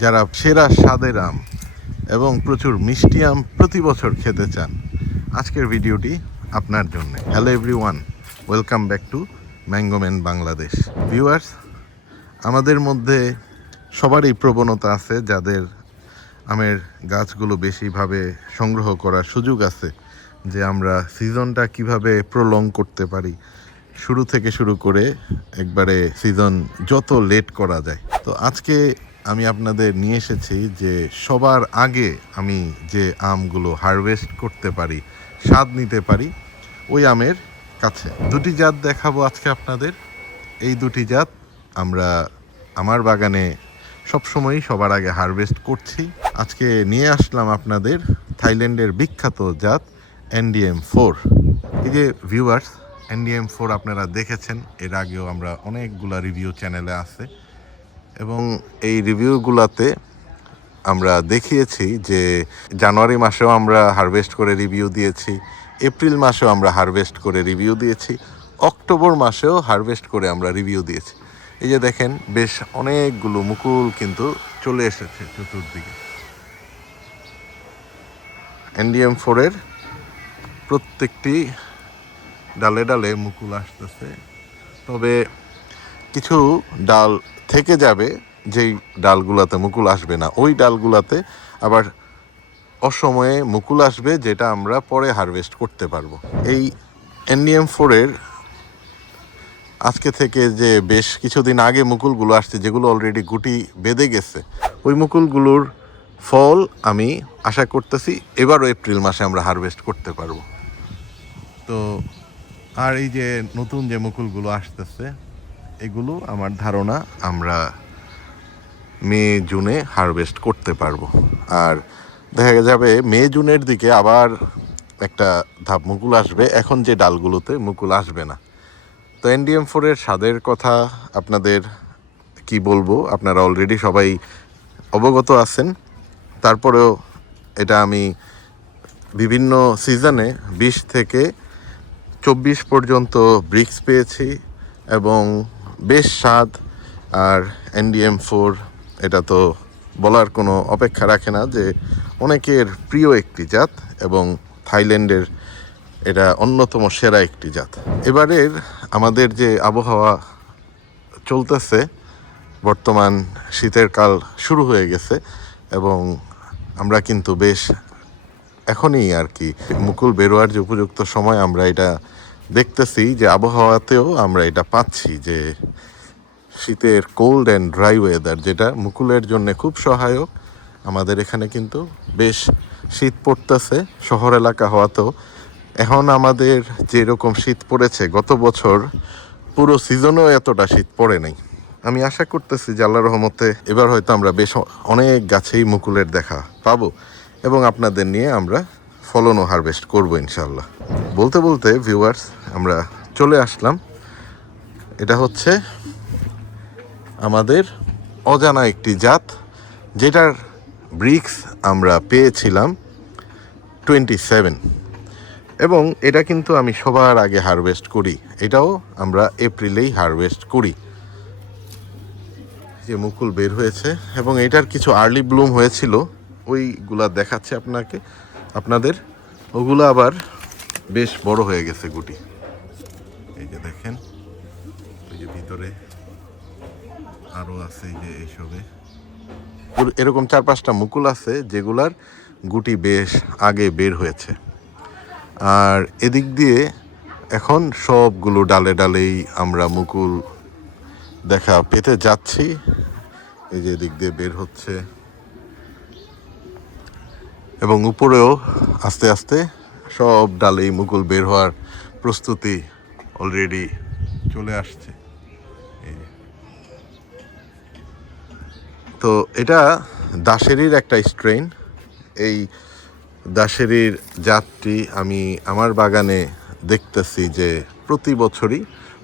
যারা সেরা স্বাদের আম এবং প্রচুর মিষ্টি আম প্রতি বছর খেতে চান, আজকের ভিডিওটি আপনার জন্য। Hello everyone welcome back to mango man Bangladesh viewers আমাদের মধ্যে সবারই প্রবণতা আছে যাদের আমের গাছগুলো বেশিভাবে সংগ্রহ করার সুযোগ আছে যে আমরা সিজনটা কীভাবে প্রলং করতে পারি। শুরু থেকে শুরু করে একবারে সিজন যত লেট করা যায়। তো আজকে আমি আপনাদের নিয়ে এসেছি যে সবার আগে আমি যে আমগুলো হারভেস্ট করতে পারি, স্বাদ নিতে পারি, ওই আমের কাছে। দুটি জাত দেখাবো আজকে আপনাদের। এই দুটি জাত আমরা আমার বাগানে সবসময়ই সবার আগে হারভেস্ট করছি। আজকে নিয়ে আসলাম আপনাদের থাইল্যান্ডের বিখ্যাত জাত এনডিএম ফোর এই যে ভিউয়ার্স এনডিএম ফোর আপনারা দেখেছেন, এর আগেও আমরা অনেকগুলা রিভিউ চ্যানেলে আছে। এবং এই রিভিউগুলাতে আমরা দেখিয়েছি যে জানুয়ারি মাসেও আমরা হারভেস্ট করে রিভিউ দিয়েছি এপ্রিল মাসেও আমরা হারভেস্ট করে রিভিউ দিয়েছি অক্টোবর মাসেও হারভেস্ট করে আমরা রিভিউ দিয়েছি। এই যে দেখেন, বেশ অনেকগুলো মুকুল কিন্তু চলে এসেছে চতুর্দিকে। এনডিএম ফোরের প্রত্যেকটি ডালে ডালে মুকুল আসতেছে। তবে কিছু ডাল থেকে যাবে, যেই ডালগুলাতে মুকুল আসবে না, ওই ডালগুলাতে আবার অসময়ে মুকুল আসবে, যেটা আমরা পরে হারভেস্ট করতে পারব। এই এনডিএম ফোরের আজকে থেকে যে বেশ কিছুদিন আগে মুকুলগুলো আসছে, যেগুলো অলরেডি গুটি বেঁধে গেছে, ওই মুকুলগুলোর ফল আমি আশা করতেছি এবারও এপ্রিল মাসে আমরা হারভেস্ট করতে পারব। তো, আর এই যে নতুন যে মুকুলগুলো আসতেছে এগুলো আমার ধারণা আমরা মে, জুনে হারভেস্ট করতে পারব। আর দেখা যাবে মে, জুনের দিকে আবার একটা ধাপ মুকুল আসবে। এখন যে ডালগুলোতে মুকুল আসবে না। তো এনডিএম ফোরের স্বাদের কথা আপনাদের কি বলব? আপনারা অলরেডি সবাই অবগত আছেন। তারপরেও এটা আমি বিভিন্ন সিজনে বিশ থেকে চব্বিশ পর্যন্ত ব্রিক্স পেয়েছি এবং বেশ স্বাদ আর এনডিএম ফোর এটা তো বলার কোনো অপেক্ষা রাখে না যে অনেকের প্রিয় একটি জাত এবং থাইল্যান্ডের এটা অন্যতম সেরা একটি জাত। এবারের আমাদের যে আবহাওয়া চলতেছে, বর্তমান শীতের কাল শুরু হয়ে গেছে এবং আমরা কিন্তু বেশ এখনই আর কি মুকুল বেরোয়ার যে উপযুক্ত সময়, আমরা এটা দেখতেছি যে আবহাওয়াতেও আমরা এটা পাচ্ছি যে শীতের কোল্ড অ্যান্ড ড্রাই ওয়েদার যেটা মুকুলের জন্য খুব সহায়ক। আমাদের এখানে কিন্তু বেশ শীত পড়তেছে, শহর এলাকা হওয়াতেও। এখন আমাদের যেরকম শীত পড়েছে, গত বছর পুরো সিজনেও এতটা শীত পড়ে নাই। আমি আশা করতেছি যে আল্লাহ রহমতে এবার হয়তো আমরা বেশ অনেক গাছেই মুকুলের দেখা পাবো এবং আপনাদের নিয়ে আমরা ফলন ও হারভেস্ট করব ইনশাল্লাহ বলতে বলতে ভিউয়ার্স আমরা চলে আসলাম। এটা হচ্ছে আমাদের অজানা একটি জাত, যেটার ব্রিক্স আমরা পেয়েছিলাম টোয়েন্টি সেভেন এবং এটা কিন্তু আমি সবার আগে হারভেস্ট করি। এটাও আমরা এপ্রিলেই হারভেস্ট করি। যে মুকুল বের হয়েছে, এবং এটার কিছু আর্লি ব্লুম হয়েছিল। ওইগুলা দেখাচ্ছে আপনাকে, আপনাদের। ওগুলো আবার বেশ বড় হয়ে গেছে গুটি। এই যে দেখেন, এই যে ভিতরে আরও আছে এই যে এইসবে। এরকম চার পাঁচটা মুকুল আছে যেগুলার গুটি বেশ আগে বের হয়েছে। আর এদিক দিয়ে এখন সবগুলো ডালে ডালেই আমরা মুকুল দেখা পেতে যাচ্ছি। এই যে এদিক দিয়ে বের হচ্ছে। এবং উপরেও আস্তে আস্তে সব ডালেই মুকুল বের হওয়ার প্রস্তুতি অলরেডি চলে আসছে। তো এটা দাসেরির একটা স্ট্রেন এই দাসেরির জাতটি আমি আমার বাগানে দেখতেছি যে প্রতি বছরই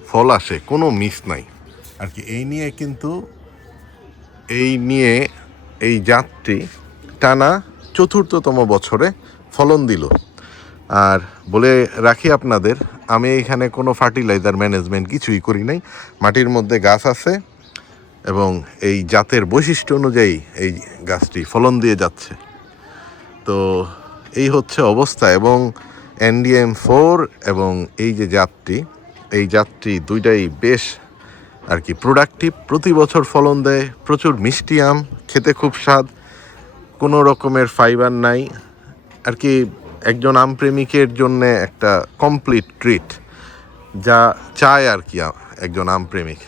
ফল আসে, কোনো মিস নাই। আর কি, এই নিয়ে কিন্তু, এই নিয়ে এই জাতটি টানা চতুর্থতম বছরে ফলন দিল। আর বলে রাখি আপনাদের, আমি এখানে কোনো ফার্টিলাইজার ম্যানেজমেন্ট কিছুই করি নাই। মাটির মধ্যে গাছ আছে এবং এই জাতের বৈশিষ্ট্য অনুযায়ী এই গাছটি ফলন দিয়ে যাচ্ছে। তো এই হচ্ছে অবস্থা এবং এনডিএম ফোর এবং এই যে জাতটি, এই জাতটি দুইটাই বেশ আর কি প্রোডাক্টিভ প্রতি বছর ফলন দেয়, প্রচুর মিষ্টি আম, খেতে খুব স্বাদ, কোনো রকমের ফাইবার নাই। আর কি একজন আম প্রেমিকের জন্য একটা কমপ্লিট ট্রিট যা চায় আর কি একজন আম প্রেমিক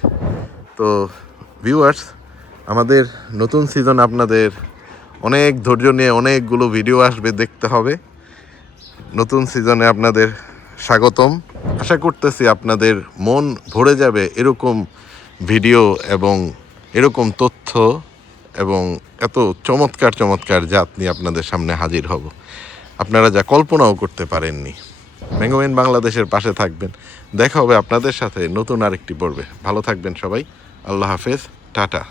তো ভিউয়ার্স আমাদের নতুন সিজন আপনাদের অনেক ধৈর্য নিয়ে অনেকগুলো ভিডিও আসবে, দেখতে হবে। নতুন সিজনে আপনাদের স্বাগতম। আশা করতেছি আপনাদের মন ভরে যাবে এরকম ভিডিও এবং এরকম তথ্য এবং এত চমৎকার চমৎকার জাত নিয়ে আপনাদের সামনে হাজির হব। আপনারা যা কল্পনাও করতে পারেননি। ম্যাঙ্গোমেন বাংলাদেশের পাশে থাকবেন। দেখা হবে আপনাদের সাথে নতুন আরেকটি পর্বে। ভালো থাকবেন সবাই। আল্লাহ হাফেজ। টাটা।